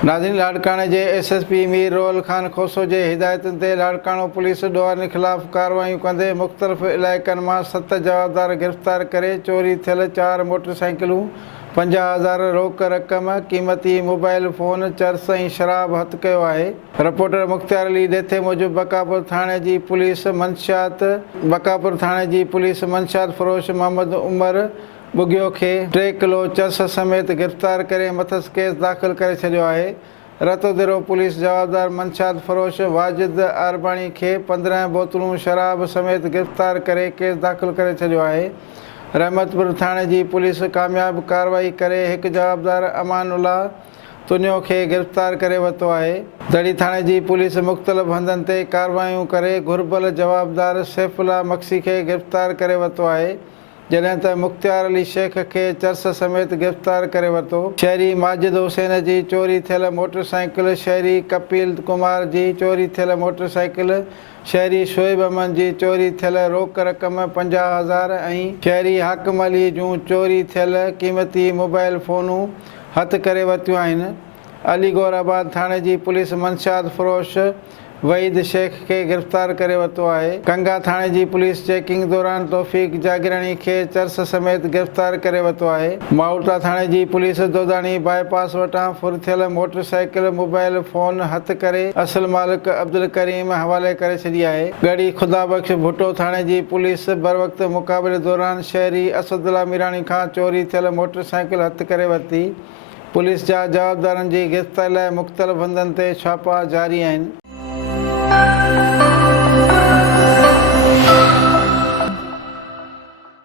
नाज़रीन, लाड़काणे जे एसएसपी मीर रोहल खान खोसो जे हिदायतुनि ते लाड़काणो पुलिस ॾोहरनि ख़िलाफ़ कार्रवाइयूं कंदे मुख़्तलिफ़ इलाइक़नि मां 7 जवाबदार गिरफ़्तार करे चोरी थियल 4 मोटरसाइकिलूं, 50,000 रोक रक़म, क़ीमती मोबाइल फ़ोन, चर्स ऐं शराब हथ कयो आहे। रिपोर्टर मुख़्तियार अली ॾेथे मूजिबि बकापुर थाणे जी पुलिस मंशियात फ़रोश मोहम्मद उमर बुगियो खे 3 किलो चर्स समेत गिरफ़्तार करे मथस केस दाख़िल करे छॾियो आहे। रतोदिरो पुलिस जवाबदार मंशियात फ़रोश वाजिद अरबाणी खे 15 बोतलूं शराब समेत गिरफ़्तार करे केस दाख़िल करे छॾियो आहे। रहमतपुर थाणे जी पुलिस कामयाब कार्रवाई करे हिकु जवाबदार अमानुल्ला तुनियो खे गिरफ़्तार करे वरितो आहे। दड़ी थाणे जी पुलिस मुख़्तलिफ़ हंधनि ते कार्रवाइयूं करे घुर्बल जवाबदार सैफुल्ला मक्सी खे गिरफ़्तार करे वरितो आहे, जॾहिं त मुख़्तियार अली शेख खे चर्स समेत गिरफ़्तार करे वरितो। शहरी माजिद हुसैन जी चोरी थियल मोटरसाइकिल, शहरी कपिल कुमार जी चोरी थियल मोटरसाइकिल, शहरी शोएब अमन जी चोरी थियल रोक रक़म 50,000 ऐं शहरी हाकिम अली जूं चोरी थियल क़ीमती मोबाइल फ़ोनूं हथ करे वरितियूं आहिनि। अलीगोराबाद थाणे जी पुलिस मंशियात फ़रोश वहीद शेख खे गिरफ़्तार करे वरितो आहे। कंगा थाणे जी पुलिस चेकिंग दौरान तौफ़ीक़ जागरानी खे चर्स समेत गिरफ़्तार करे वरितो आहे। माउटा थाणे जी पुलिस दोदाणी बाईपास वटां फुर थियल मोटरसाइकिल, मोबाइल फ़ोन हथ करे असुल मालिक अब्दुल करीम हवाले करे छॾी आहे। गढ़ी खुदाबख्श भुट्टो थाणे जी पुलिस बरवक़्त मुक़ाबले दौरान शहरी असदुल्ला मीरानी खां चोरी थियल मोटरसाइकिल हथ करे वरिती। पुलिस जा जवाबदारनि जी गिरफ़्तारी लाइ मुख़्तलिफ़ हंधनि ते छापा जारी आहिनि।